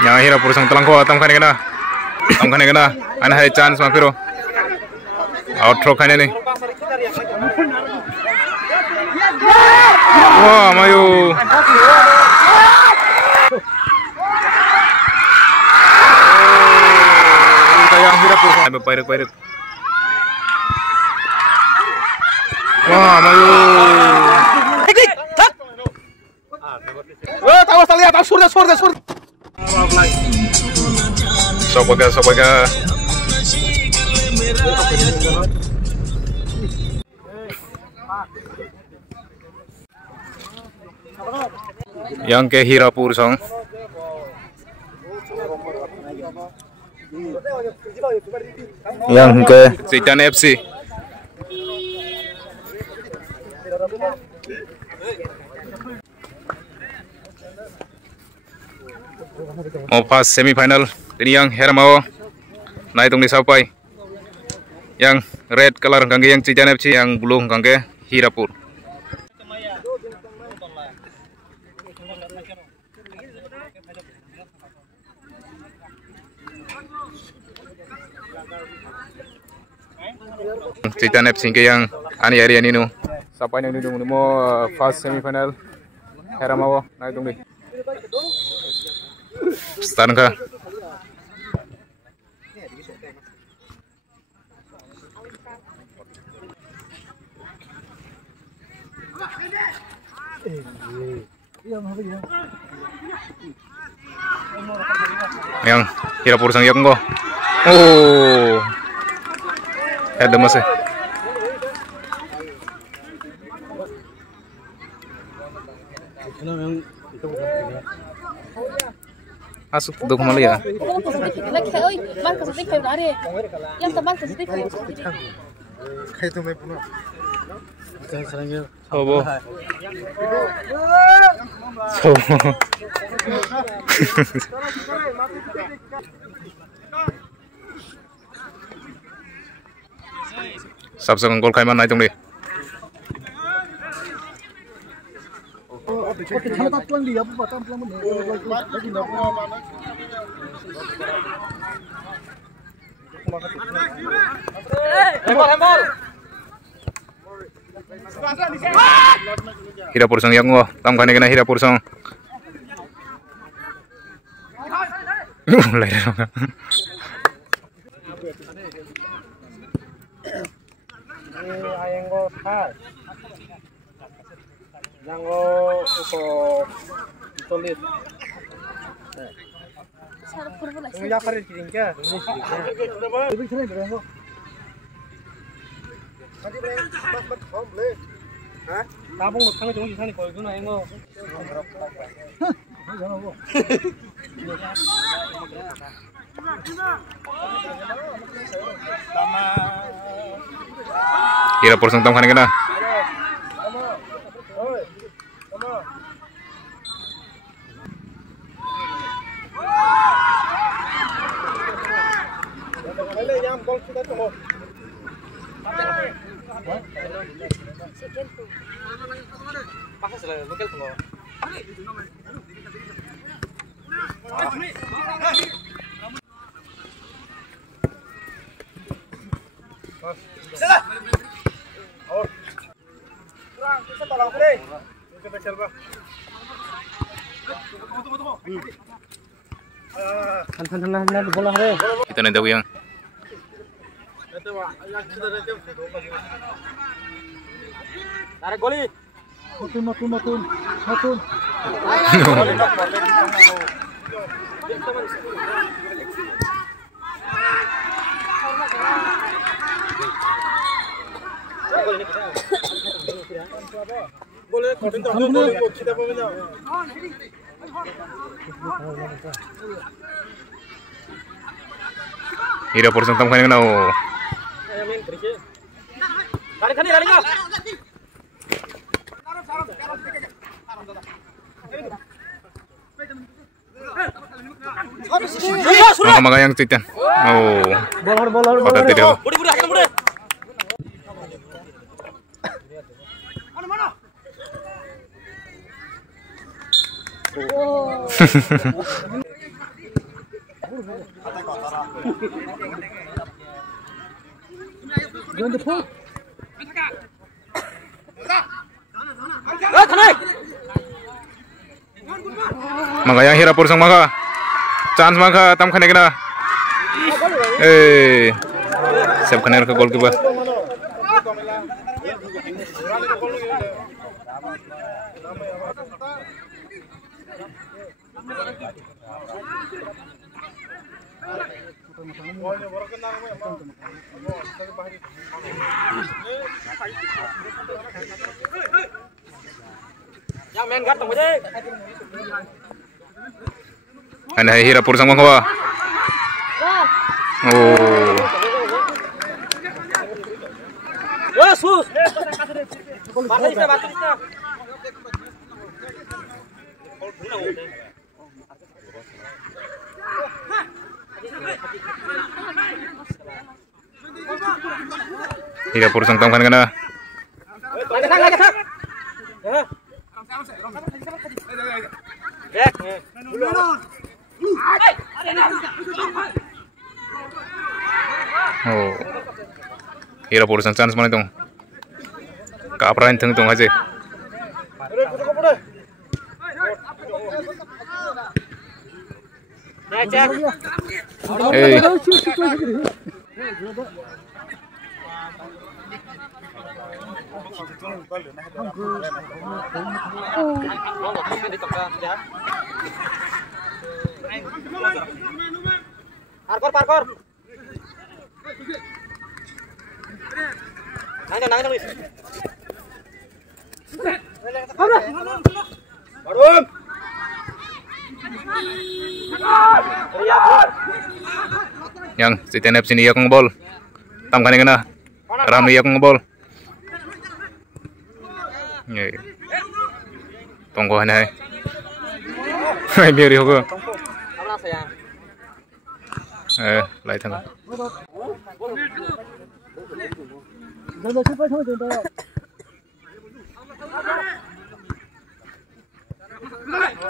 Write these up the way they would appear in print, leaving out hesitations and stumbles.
Yang Hirapur sang telangko tamkan kena ana hai chance ma piro outro khane ni wah mayu yang Hirapur sampai pairik wah mayu tawas tali atas surga Sobaga yang ke Hirapur song yang ke Citan FC pas semifinal ini yang Hermao naik tunggu sampai yang red color kangge yang Cijan FC yang blue kangge Hirapur Cijan FC ke yang ani ini nu sampai yang ini mau first semifinal Hermao naik tunggu start ka yang Hirapur sang yakko oh ada masih masuk tuh kembali ya. Sabsa gol kaiman naik deh. Hirapur sang yang gua, tamkan kena Hirapur sang. Hirapur sang tamkan kena. Kita nanti tahu yang tarik goli. Notun. Boleh kita punya. Hirapur sang tamkan kena. Tarik ka. Maka yang Citan. Oh. Bola tidak. Maka yang Hirapur sang maka chance maka tam khane kena save khane ke goalkeeper Yang main gat tunggu deh. Anda Hirapur sang maka Yesus. Mana bisa bantu kita? Hirapur sang tam khane kena Lagi tak. Hirapur sang chance mana itu kaprain teng tong aja Parkor. Nangis Luis. Barum. yang si TNF sini ya kong bol tam khane kena Ramli ya kong bol tonggo hane hai biar hogo lai thang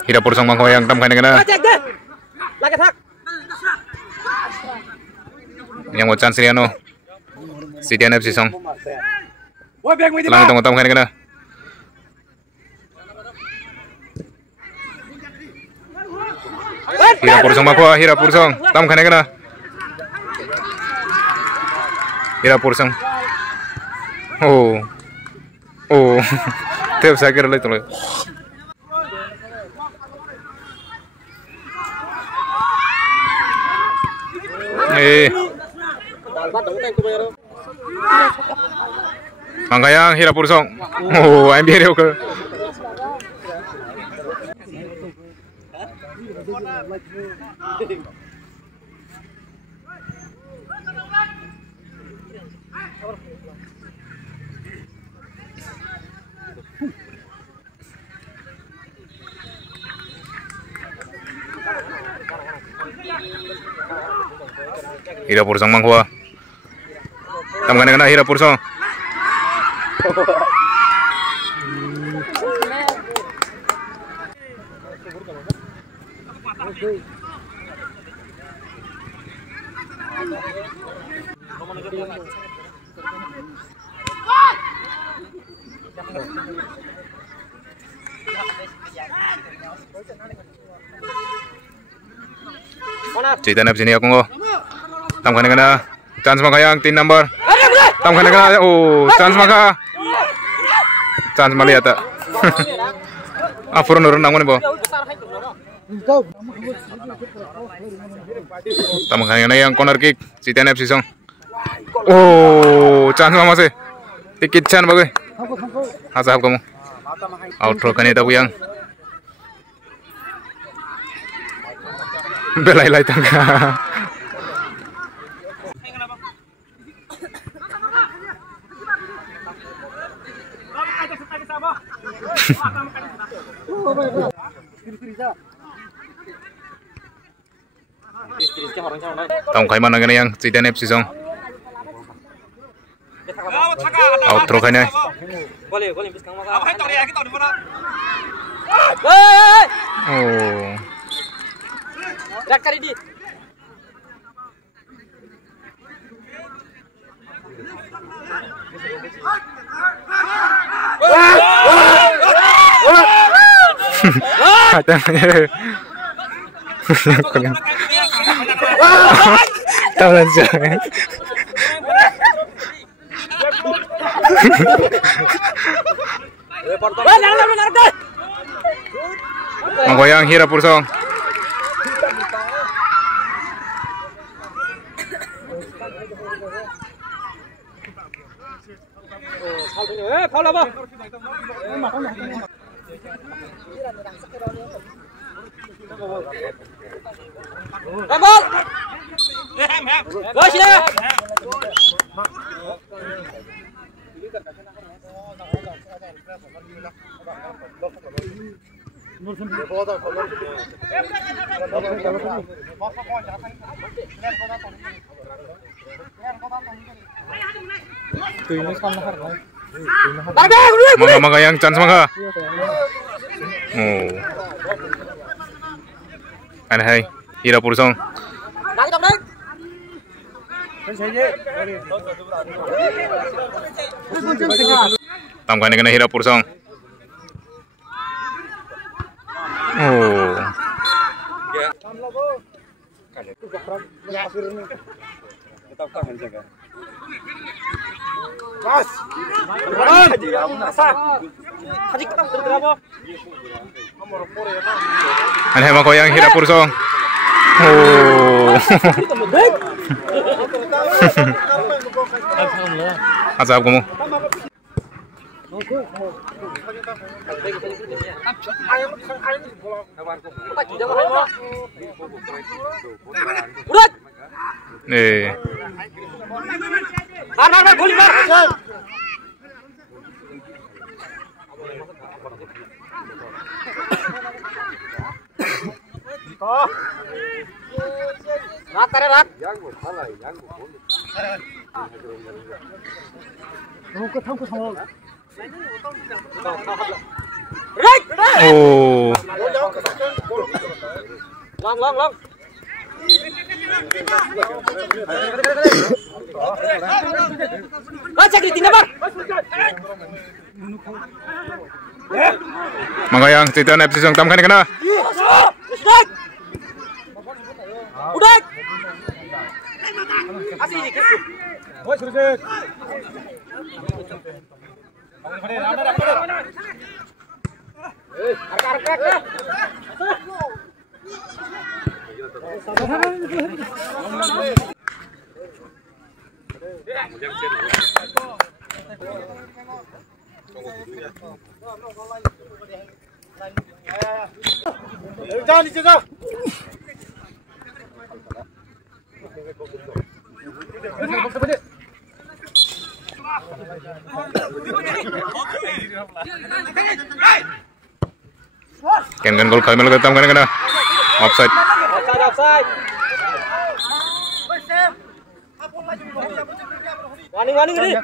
Hirapur sang mangko yang tam khane kena Lagi tak. yang mau chance riano si TNF si song lang tong tam khane kena Hirapur sang mangko Hirapur sang tam khane kena Hirapur sang tep sakir lai tolo Mangkayang Hirapur sang I'm biar ke Hirapur sang mangkwa tam khane kena Hirapur sang Cerita nap sini aku ngo tam khane kena chance Mangkayang 3 number tam khane kena chance maka chance mali ata afur nurun nangone bo tam khane kena yang corner kick Cerita nap sisong chance mama se tikit chan bagai asap kamu out throw kane tabu yang belai tangga Tong kai mana gini yang Cerita nap sisong out throw kane Tahu saja. Menggoyang Hira Pursong. Mangga yang chance mangga. Oh. Ada hai Hira Pursong. Tamkan dengan Hira Pursong. Oh. Aneh manggoyang Hira Pursong. Oh. Asap kamu. Nih. Oh. Long. Cek di bar. Manggoyang Citan FC Song tamkan kena. Udah. Asih dikit. Oh, selesai. Arka. Jangan dijaga. Ken gol kami lakukan tamkan kena. Offside. Warning ini.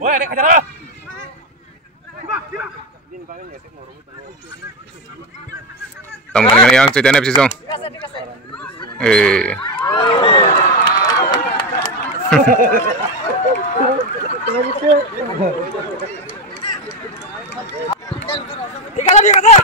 Woi, ada kejar. Tamkan kena yang Citan FC Song. Tiga lagi kata.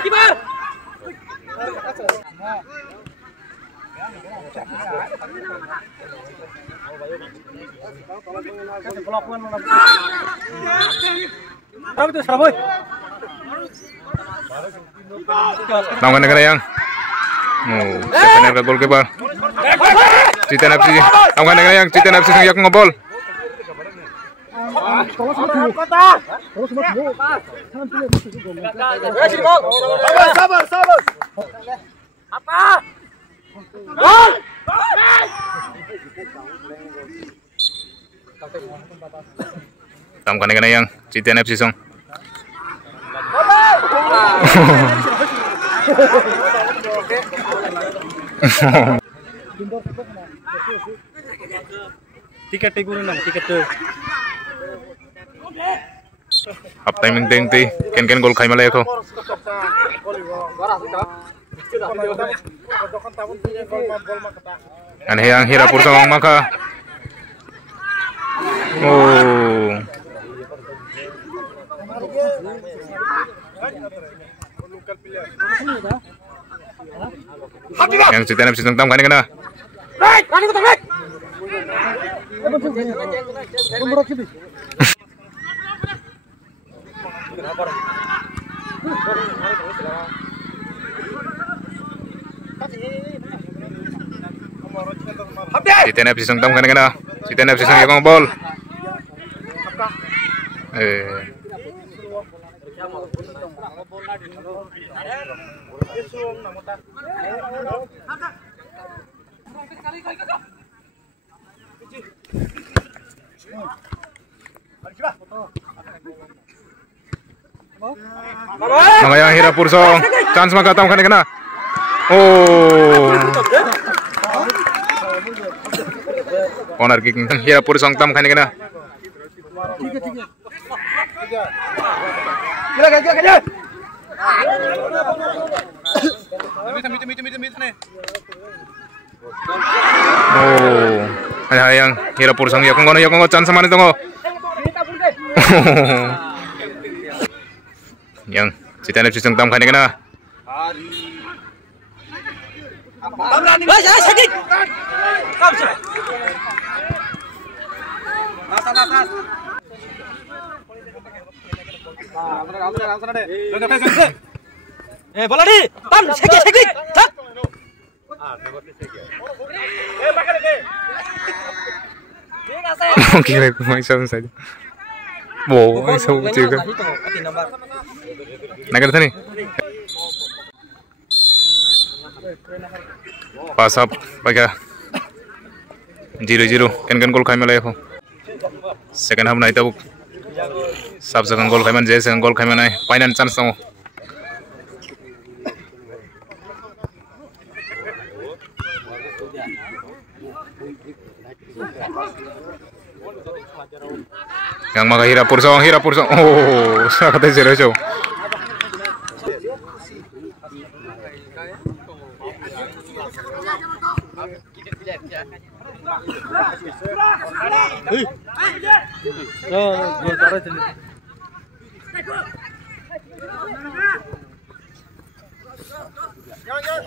Kibar. Tamkan kena yang. Oh, Citan FC goalkeeper. Citan FC. Tamkan kena yang Citan FC yang ngobol. Sabar. Apa? Gol! Tamkan kena yang Citan FC Song. Tiket guru nang tiket tuh. Half time ting ti ken gol khai malay ko. An yang Hirapur song maka. Oh. Yang cerita FC Sungtam kan kena. Cerita FC Sungtam kan kena. Cerita FC Sung yang bol. Maka yang Hirapur song chance maka tam kan kena. Oh. Corner kick Hirapur song tam kan kena. Oh, ada yang Hirapur song ya kong chance mana tunggu. Yang Citan FC Sungtam kan kena. Sakit. Bola di. Tam sakit. Tak. Kira aku main sama saja. Wow, main sama juga. Nak kata ni. Pass up, baga. 0-0. Kan gol khai malay ko. Second half naik tabuk. Sab second gol khai man, jay second gol khai man ay. Final chance tamo. Yang maka Hirapur song. Oh, sakit zero show.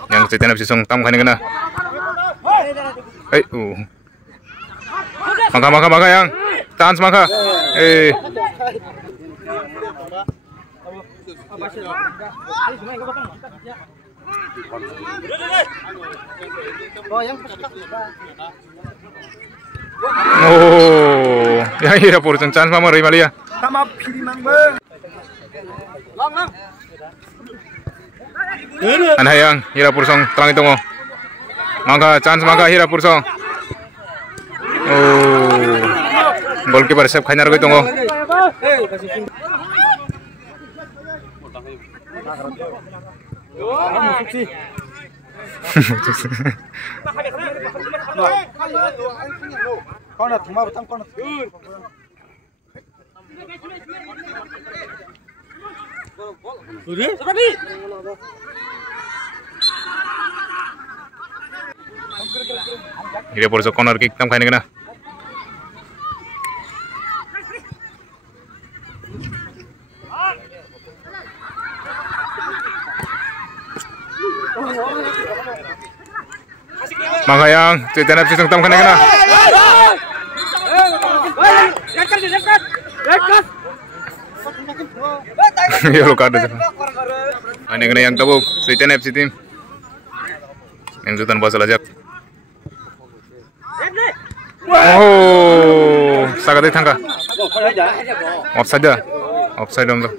Yang Citan FC Sungtam kan kena. Maka yang chance maka. Oh, yang Hirapur chance mama rai malia. Ana yang Hirapur song terang itu ngo. Maka chance maka Hirapur song. Oh, goalkeeper save khanyar ko ngo. Ini por corner kick tam khaine kena. Maka yang Citan FC Sungtam khaine kena. Yellow card itu. Ini kena yang tabuk Citan FC team. Yang Sultan Basel ajak. Oh, sakit tangga. Offside dong tuh.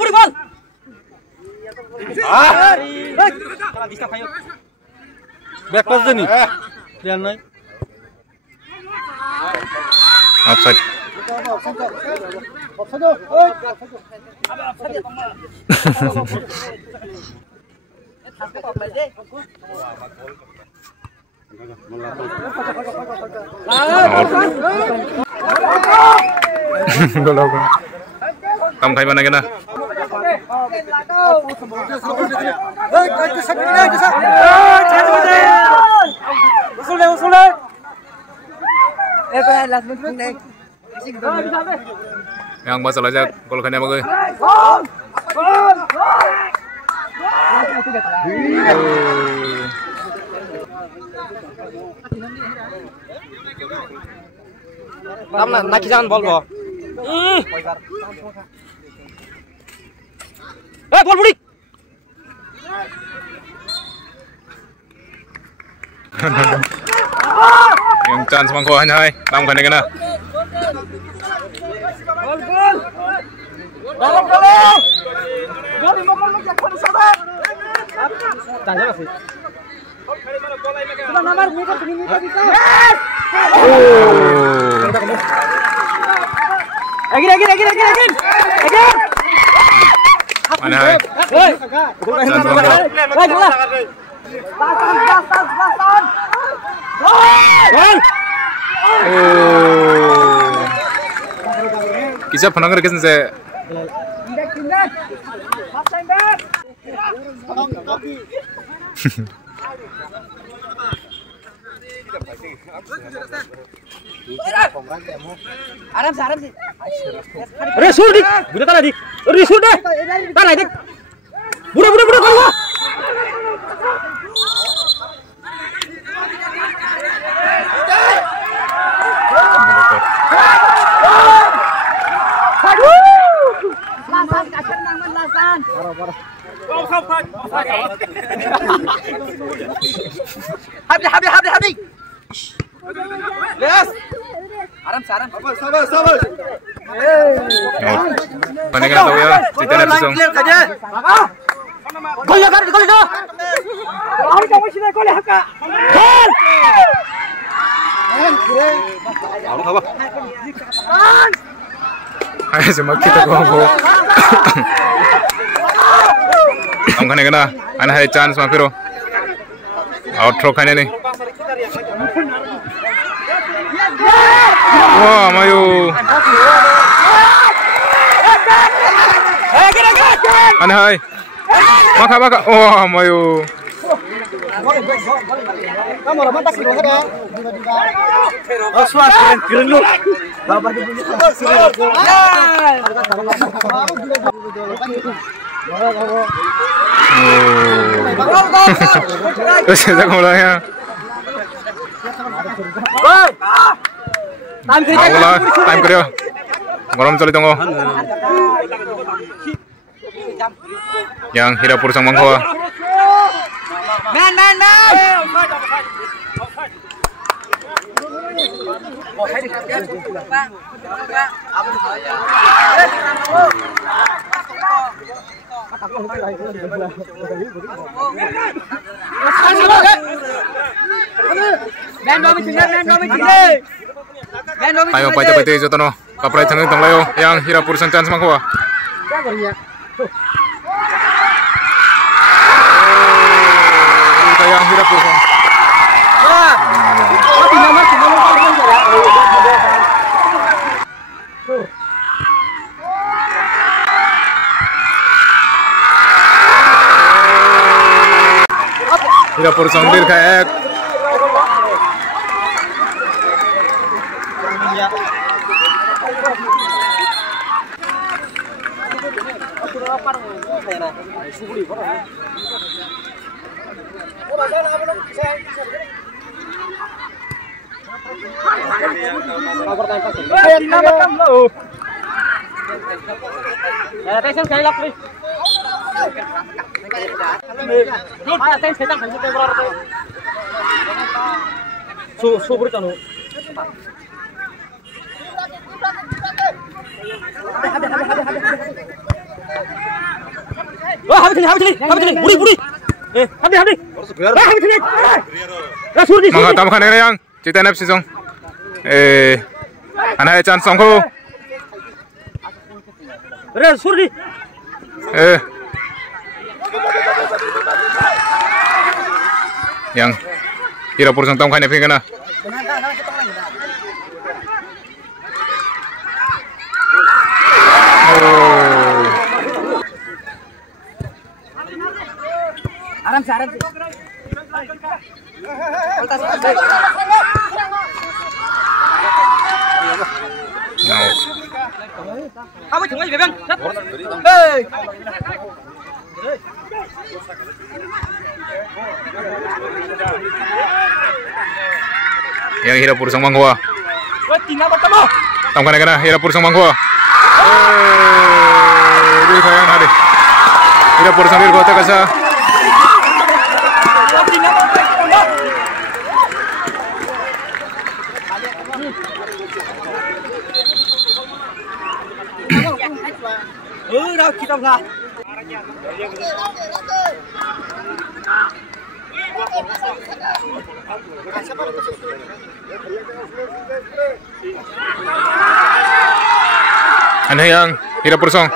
Budi bal. Kalah disturb ayo. Back pass deh nih. Lihat nih. Offside. Tam khai mana kena? Yang masalah aja gol kena bagai. Tam nak jangan bol bo. Bol Budi. Yang chance mangko hanya hai, tam kena kena. Gol. Dalam. Gol lima gol macam mana sahabat? Tanya masih. Sudah nomor muka begini bisa. Lagi. Mana hai? Chance mangko. Basan. Gol. Kisah penanggar kesan saya. Tindak. Pasang back. Aram sih. Resul dik. Budak tala dik. Resul deh. Tala dik. Budak kalau. Lasan kasar nang lasan. Habis. Yes. Aram. Sabar. Mana kena tahu ya? Cerita nak pisang. Gol ya. Hari kamu sini gol ya kak. Gol. Ayo semua kita gol. Am kena. Ana hai chance mafiro. Outro kena ni. Wah, mayu. Ana hai. Maka. Wah, mayu. Kamu orang tak kira ada. Oh, suas keren lu. Bapak dia punya. Terus saya mulanya. Time kerja. Ngorom coli tunggu. Yang Hirapur sang mangko. Man. Ayo baca itu tono. Kaprai tengah tenglayo yang Hirapur sang chance mangko. Yang Hirapur sang. Hirapur Songdir kayak mga tamkan na yang Citan FC song anay chance song ko yang Hirapur Song tamkan na kana Aram sih. Apa cuma aja bang? Hei. Yang Hirapur Song Manghua. Tinggal bertemu. Tamkan na kana Hirapur Song Manghua. Di sayang hari. Hirapur Song Bir kota kasa. Đâu kita lah. Ano yang Hirapur Song?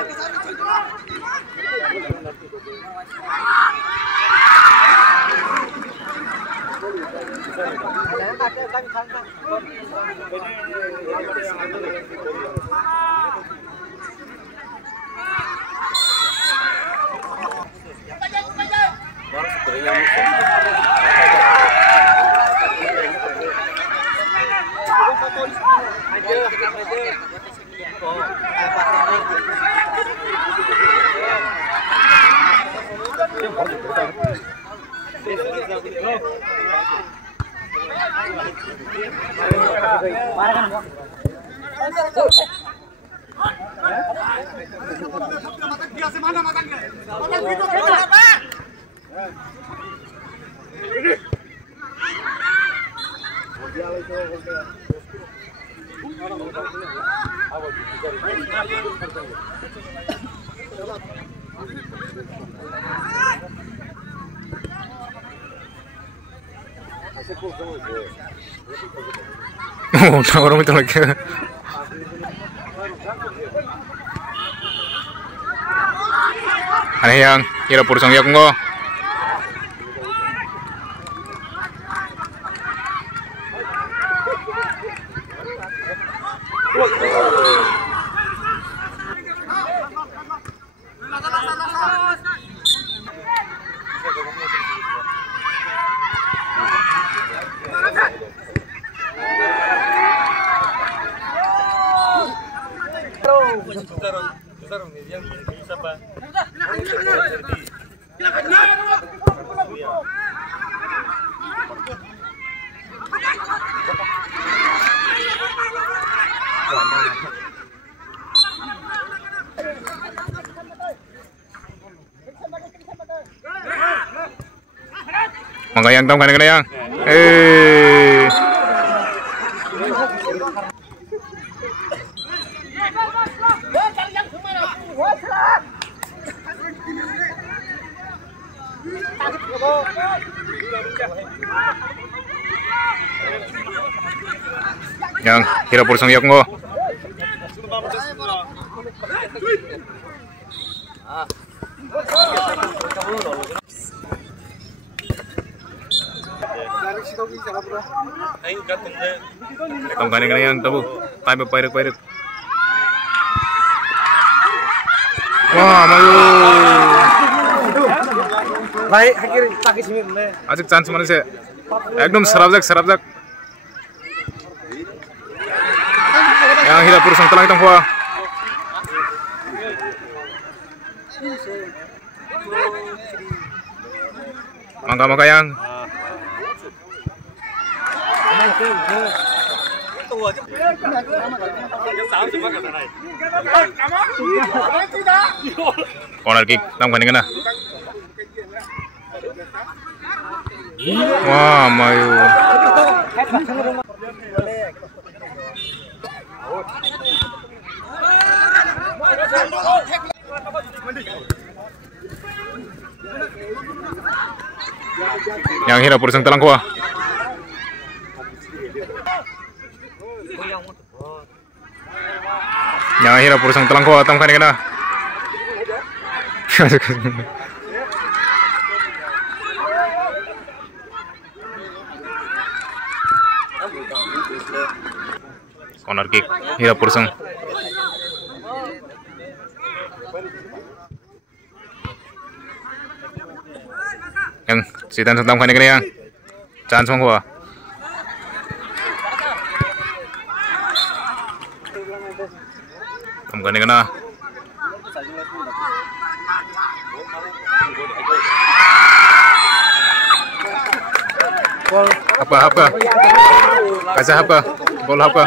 Oh, orang itu lagi. Ano yang Hirapur Song yak ngo? Mangayang tam kana yang. Yang Hirapur Song yak ngo. Tam kana yang tabu. Time pairak. Wah, malu. Ajik chance mana sih? Ekdom serabjak. Yang Hirapur sang telang itang kuah. Mangka yang corner kick tam kan na. Wah, mayu. Yang Hirapur sang telang kuah. Yang Hirapur sang telang kuah tam kan na. Corner kick Hirapur sang. Yang sitan sentam kan yang chance mang kuah. Tam kan na. Apa? Kasih apa? Gol apa?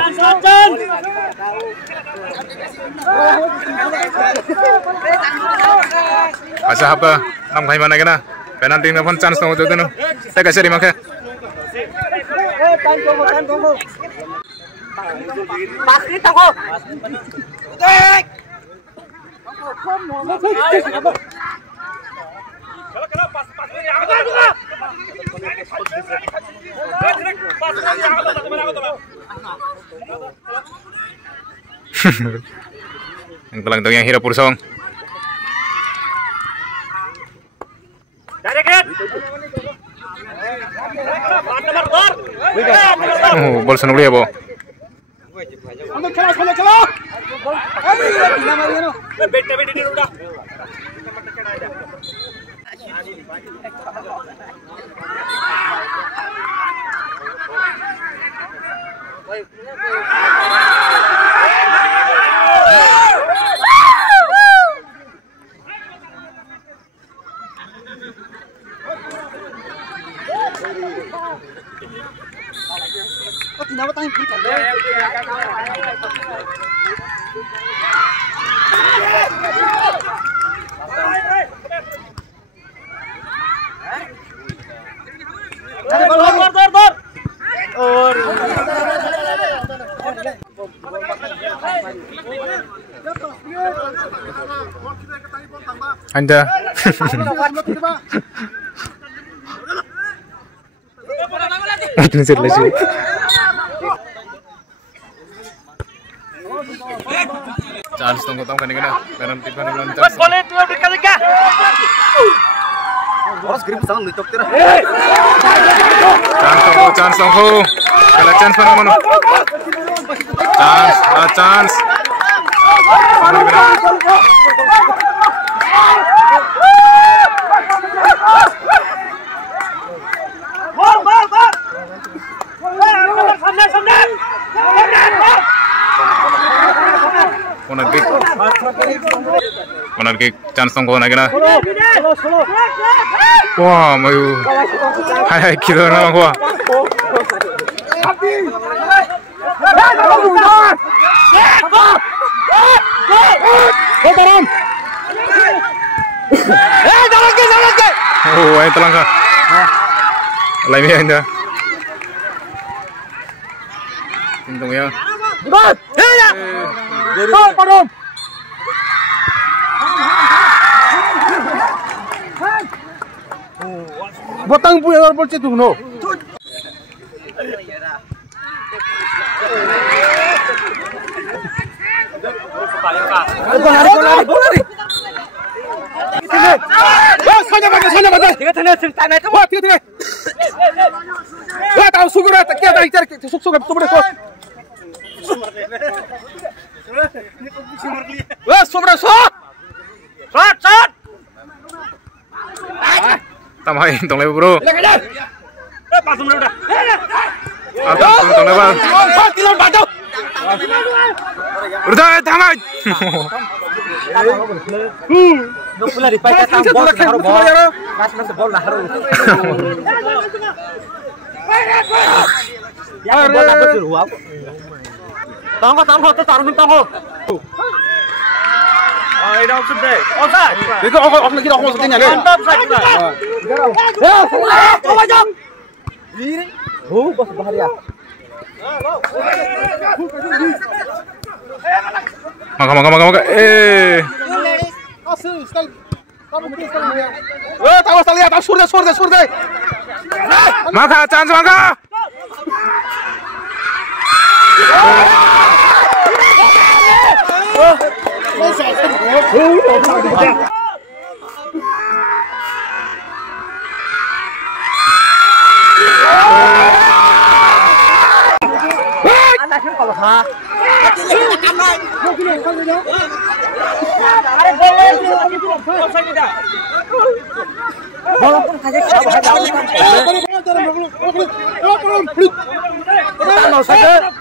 Kasih apa? Nam kai mana kena? Penalti na pun chance nunggu tu nu. Saya kasih lima ke. Pasti tangko. Yang telang yang Hirapur song. Oh, bol senul ya, Bo. Anda. Chance tunggu tahu kan ini penalti penalti chance. Chance tunggu. Kalau chance mana? Chance. Corner kick chance tunggu lagi na. Wah, mayu. Hai kilo na gua. Oh, ay telang ka. Lain anda. Untung ya. Padom. Botang punya orang polisi tu no. Tamai tong lebar bro. Pasung udah. Tong lebar. Udah tamai. Nung pula di pakai tang bol haru bol. Mas bol lah haru. Ya bol aku suruh aku. Tangko tu taruh tangko. Oh, ini offside deh. Offside. Itu offside kita offside nya deh. Mantap saja. Ya, coba jam. Ini. Bos bahaya. Maka. Tahu sekali ya, surde. Maka chance maka.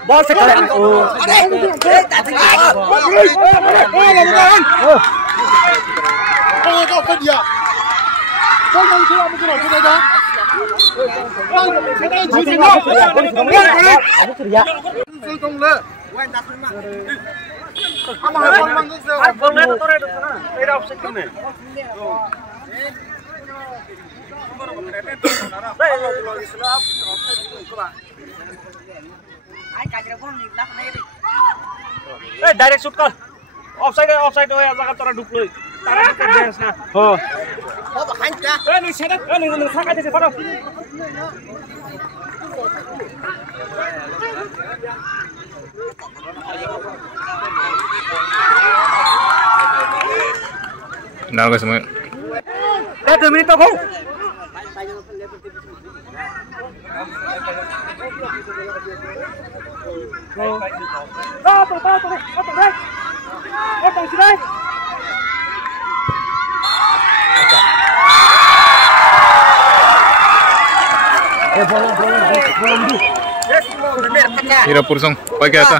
Bol sekali. Direct shoot kal. Offside oh ya jangan tora duplo. Tara dance na. Oh. Ni sedet, ni thaka dise photo. Nah guys semua. 2 minit go. Hira Pursong, pakai apa?